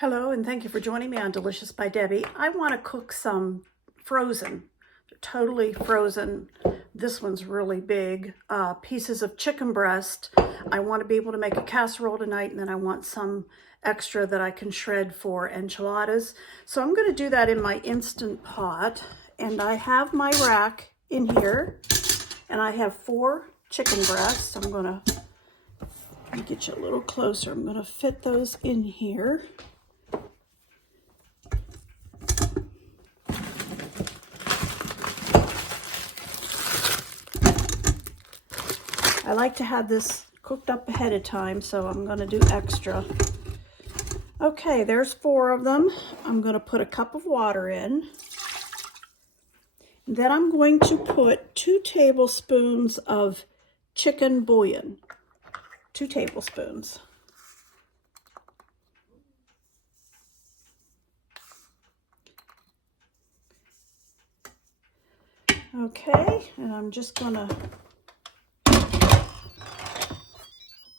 Hello, and thank you for joining me on Delicious by Debbie. I want to cook some frozen, totally frozen. This one's really big. Pieces of chicken breast. I want to be able to make a casserole tonight, and then I want some extra that I can shred for enchiladas. So I'm going to do that in my Instant Pot, and I have my rack in here, and I have 4 chicken breasts. I'm going to get you a little closer. I'm going to fit those in here. I like to have this cooked up ahead of time, so I'm going to do extra. Okay, there's 4 of them. I'm going to put a cup of water in. Then I'm going to put 2 tablespoons of chicken bouillon. 2 tablespoons. Okay, and I'm just going to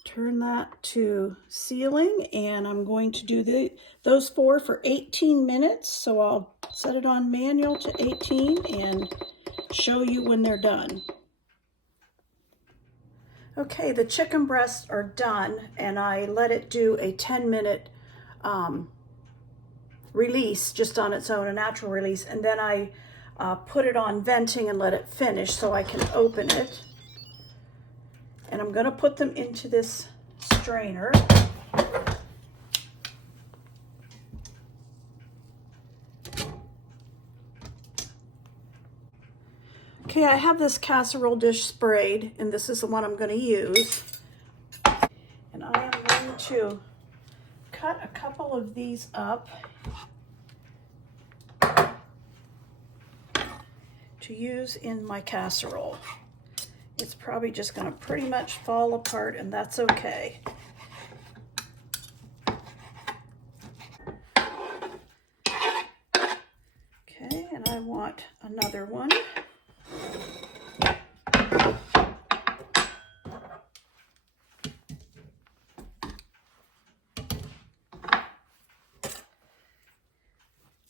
turn that to sealing, and I'm going to do those 4 for 18 minutes. So I'll set it on manual to 18 and show you when they're done. Okay, the chicken breasts are done, and I let it do a 10-minute release just on its own, a natural release, and then I put it on venting and let it finish so I can open it. And I'm going to put them into this strainer. Okay, I have this casserole dish sprayed, and this is the one I'm going to use. And I am going to cut a couple of these up to use in my casserole. It's probably just going to pretty much fall apart, and that's okay. Okay, and I want another one.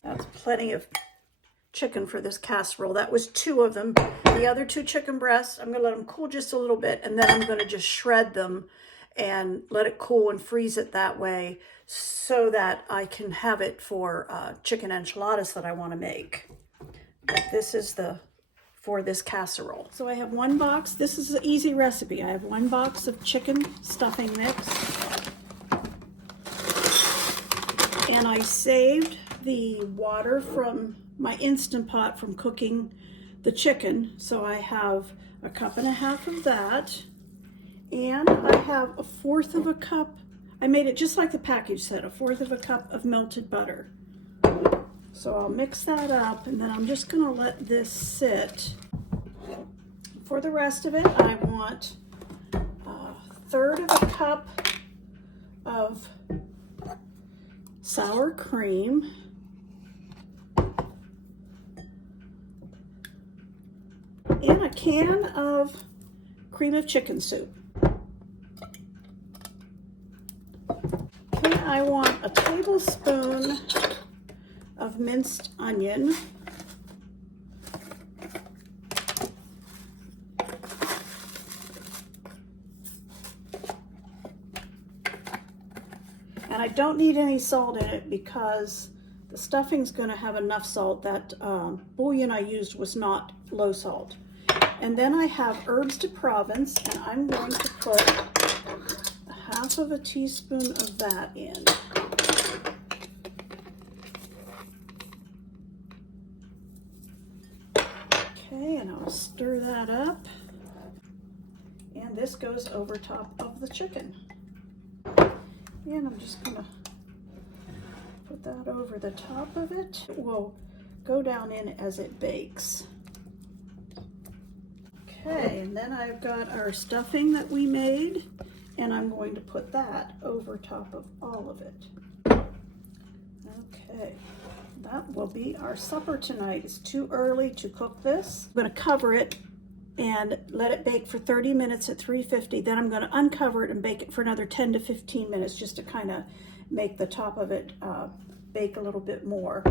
That's plenty of chicken for this casserole. That was 2 of them. The other 2 chicken breasts, I'm going to let them cool just a little bit, and then I'm going to just shred them and let it cool and freeze it that way so that I can have it for chicken enchiladas that I want to make. But this is for this casserole. So I have 1 box. This is an easy recipe. I have 1 box of chicken stuffing mix, and I saved the water from my Instant Pot from cooking the chicken. So I have a 1.5 cups of that, and I have 1/4 cup. I made it just like the package said, 1/4 cup of melted butter. So I'll mix that up, and then I'm just going to let this sit. For the rest of it, I want 1/3 cup of sour cream, and a can of cream of chicken soup. Okay, I want a tablespoon of minced onion, and I don't need any salt in it because the stuffing's going to have enough salt. That bouillon I used was not low salt. And then I have herbs de Provence, and I'm going to put 1/2 teaspoon of that in. Okay, and I'll stir that up. And this goes over top of the chicken. And I'm just going to put that over the top of it. It will go down in as it bakes. Okay, and then I've got our stuffing that we made, and I'm going to put that over top of all of it. Okay, that will be our supper tonight. It's too early to cook this. I'm going to cover it and let it bake for 30 minutes at 350. Then I'm going to uncover it and bake it for another 10 to 15 minutes just to kind of make the top of it bake a little bit more.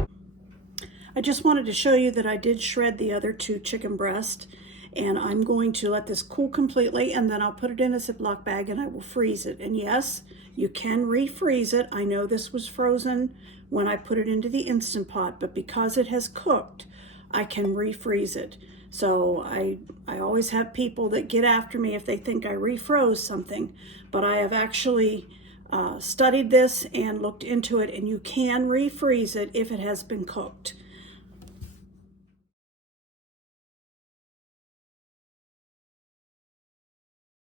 I just wanted to show you that I did shred the other 2 chicken breasts, and I'm going to let this cool completely, and then I'll put it in a Ziploc bag and I will freeze it. And yes, you can refreeze it. I know this was frozen when I put it into the Instant Pot, but because it has cooked, I can refreeze it. So I always have people that get after me if they think I refroze something, but I have actually studied this and looked into it, and you can refreeze it if it has been cooked.